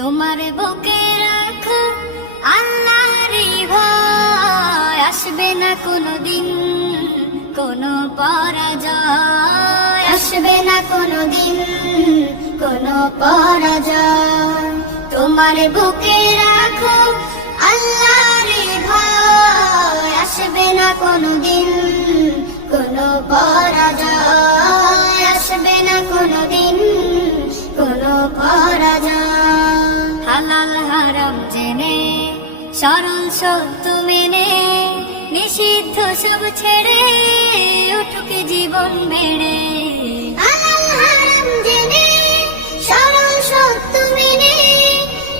তোমার বুকে রাখো আল্লাহরই ভয়, আসবে না কোনোদিন কোনো পরাজয়, আসবে না কোনোদিন কোনো পরাজয়। তোমার বুকে রাখো আল্লাহরই ভয়, আসবে না কোনোদিন কোনো পরাজয়, আসবে না কোনোদিন কোনো পরাজয়। হালাল হারাম জেনে সরল সত্য মেনে নিষিদ্ধ সব ছেড়ে উঠুক জীবন বেড়ে। হালাল হারাম জেনে সরল সত্য মেনে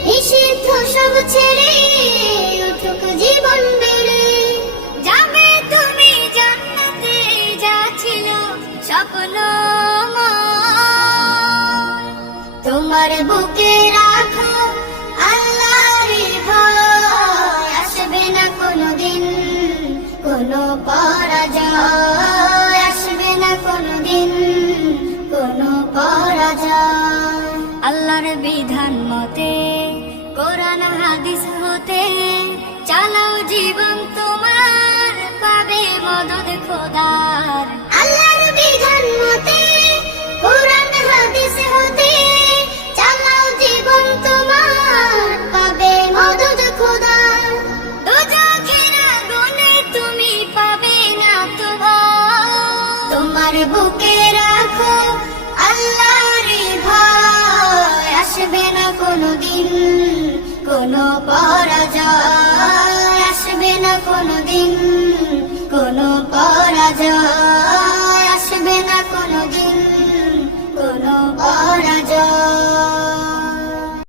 নিষিদ্ধ সব ছেড়ে উঠুক জীবন বেড়ে। যাবে তুমি জান্নাতে, যা ছিল স্বপ্ন তোমার বুকে রাখো আল্লাহরই ভয়, আসবে না কোনোদিন কোনো পরাজয়, আসবে না কোনোদিন কোনো পরাজয়। আল্লাহর বিধান মতে কোরআন হাদিস হতে চালাও জীবন তোমার, পাবে মদদ খোদার। আল্লাহর বিধান মতে কোরআন হাদিস হতে চালাও জীবন তোমার, পাবে মদদ খোদার। দোজখের আগুনে তুমি পাবে না তো ভয়, তোমার বুকে রাখো আল্লাহরই ভয়, আসবে না কোনোদিন কোনো পরাজয়, আসবে না কোনোদিন কোনো পরাজয়।